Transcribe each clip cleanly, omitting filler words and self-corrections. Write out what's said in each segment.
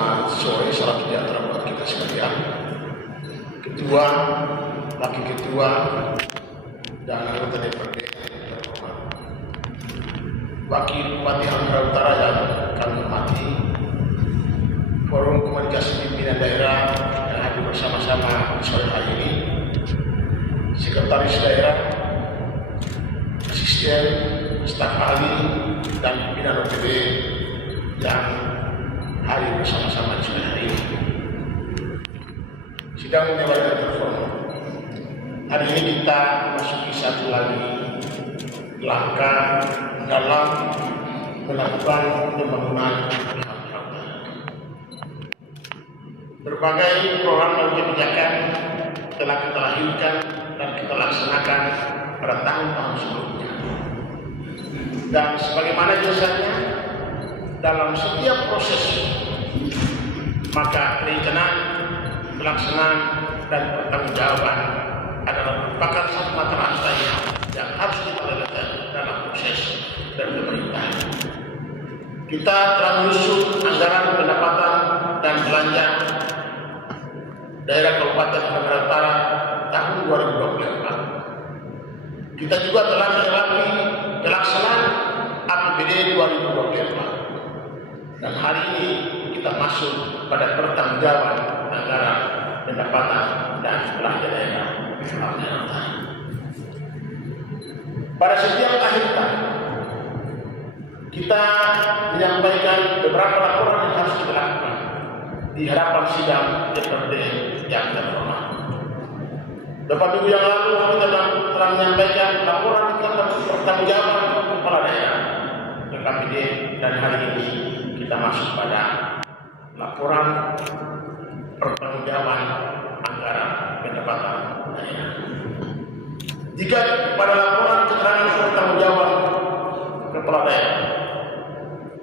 selamat sore, salam sejahtera buat kita sekalian. Ketua, Wakil Ketua, dan anggota DPRD terhormat. Wakil Bupati Halmahera Utara yang kami hormati, Forum Komunikasi Pimpinan Daerah yang hadir bersama-sama sore hari ini, Sekretaris Daerah, Asisten, Staf Ahli, dan pimpinan OPD yang hadir bersama-sama di sore hari ini. Sidang menyampaikan terhormat. Hari ini kita memasuki satu lagi langkah dalam melakukan pembangunan Halmahera Utara. Berbagai program dan kebijakan telah kita lahirkan dan kita laksanakan pada tahun-tahun sebelumnya. Dan sebagaimana biasanya dalam setiap proses, maka perencanaan, pelaksanaan, dan pertanggungjawaban adalah merupakan satu mata rantai yang harus kita lalui dalam proses dan pemerintahan. Kita telah menyusun anggaran pendapatan dan belanja daerah Kabupaten Halmahera Utara tahun 2024. Kita juga telah melewati pelaksanaan APBD 2024. Dan hari ini kita masuk pada pertanggungjawaban anggaran pendapatan dan belanja daerah Halmahera Utara. Pada setiap akhir tahun, kita menyampaikan beberapa laporan yang harus kita lakukan di hadapan sidang DPRD yang terhormat. Beberapa minggu yang lalu kita telah menyampaikan laporan tentang pertanggungjawaban kepala daerah KPD, dan hari ini kita masuk pada laporan pertanggungjawaban anggaran pendapatan daerah. Jika pada laporan keterangan pertanggungjawaban kepala daerah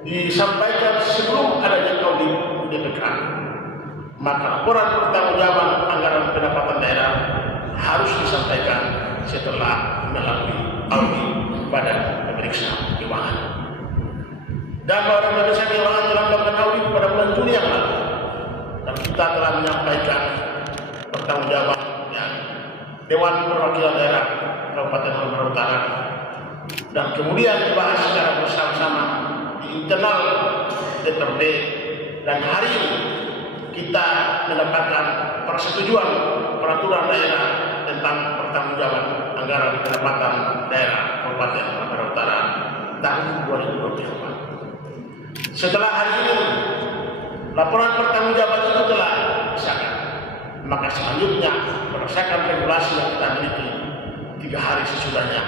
disampaikan sebelum adanya audit BPKA, maka laporan pertanggungjawaban anggaran pendapatan daerah harus disampaikan setelah melalui audit pada pemeriksa keuangan. Dan Badan Pemeriksa Keuangan telah melakukan audit pada bulan Juni yang lalu, dan kita telah menyampaikan pertanggungjawaban yang Dewan Perwakilan Daerah Kabupaten Halmahera Utara, dan kemudian dibahas secara bersama-sama di internal DPRD, dan hari ini kita mendapatkan persetujuan peraturan daerah tentang pertanggungjawaban anggaran pendapatan daerah Kabupaten Halmahera Utara tahun 2024. Setelah hari ini laporan pertanggungjawaban itu telah disahkan, maka selanjutnya berdasarkan regulasi yang kita miliki 3 hari sesudahnya,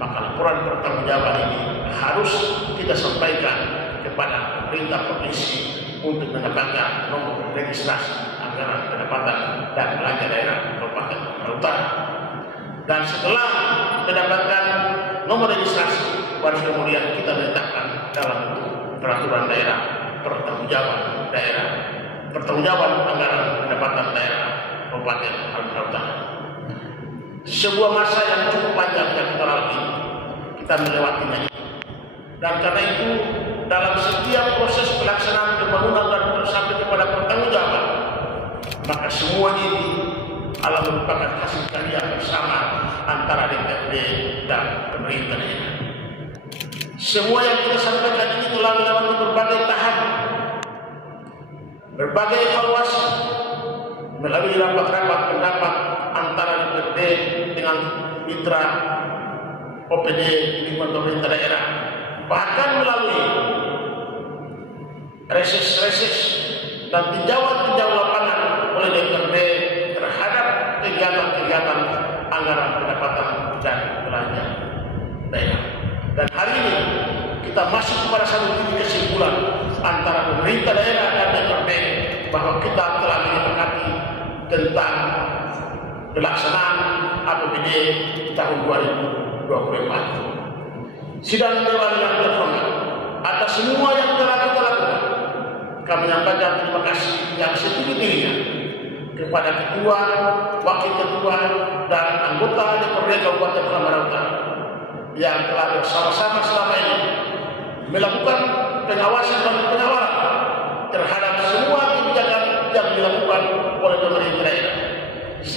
maka laporan pertanggungjawaban ini harus kita sampaikan kepada pemerintah provinsi untuk mendapatkan nomor registrasi anggaran pendapatan dan belanja daerah Kabupaten Halmahera Utara. Dan setelah mendapatkan nomor registrasi, baru kemudian kita letakkan dalam bentuk peraturan daerah pertanggungjawaban anggaran pendapatan daerah Kabupaten Halmahera Utara. Sebuah masa yang cukup panjang yang kita lalui, kita melewatinya. Dan karena itu dalam setiap proses pelaksanaan pembangunan dan sampai kepada pertanggungjawaban, maka semua ini adalah merupakan hasil karya bersama antara DPRD dan pemerintah daerah. Semua yang kita sampaikan ini telah melewati berbagai tahap, berbagai evaluasi, melalui rapat-rapat pendapat antara DPRD dengan mitra OPD lingkungan pemerintah daerah, bahkan melalui reses-reses dan tinjauan-tinjauan lapangan oleh DPRD terhadap kegiatan-kegiatan anggaran pendapatan dan belanja daerah. Dan hari ini kita masuk kepada satu titik kesimpulan antara pemerintah daerah dan DPRD bahwa kita telah menyepakati tentang pelaksanaan APBD tahun 2024. Sidang Dewan yang terhormat, atas semua yang telah kita lakukan, kami menyampaikan terima kasih yang setinggi-tingginya kepada Ketua, Wakil Ketua, dan anggota DPRD Kabupaten Halmahera Utara yang telah bersama-sama selama ini melakukan pengawasan dan pengawalan terhadap semua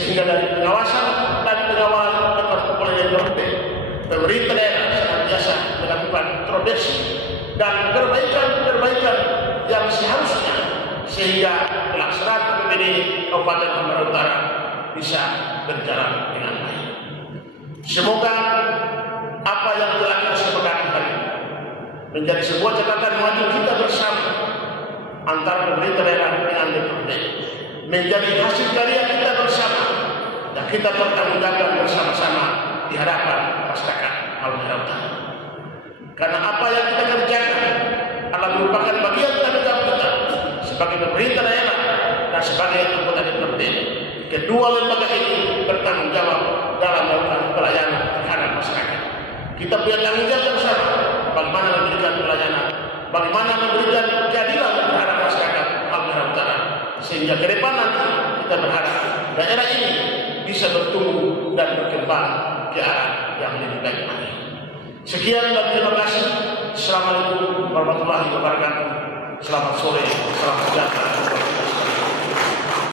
sehingga dari pengawasan dan pengawalan dapat kepolisian Gorontalo, pemerintah daerah senantiasa melakukan introspeksi dan perbaikan yang seharusnya sehingga pelaksanaan APBD Kabupaten Halmahera Utara bisa berjalan dengan baik. Semoga apa yang telah kita sepakati hari ini menjadi sebuah catatan maju kita bersama antara pemerintah daerah dengan DPRD, menjadi hasil karya kita bersama dan kita bertanggungjawab bersama-sama di hadapan masyarakat Halmahera Utara. Karena apa yang kita kerjakan adalah merupakan bagian tanggung jawab kita sebagai pemerintah daerah dan sebagai anggota DPRD. Kedua lembaga ini bertanggung jawab dalam melakukan pelayanan terhadap masyarakat. Kita punya tanggung jawab bersama bagaimana memberikan pelayanan, bagaimana memberikan keadilan terhadap masyarakat Halmahera Utara, sehingga ke depan nanti kita berharap daerah ini bisa bertumbuh dan berkembang ke arah yang lebih baik lagi. Sekian dan terima kasih. Assalamualaikum warahmatullahi wabarakatuh. Selamat sore, selamat sejahtera.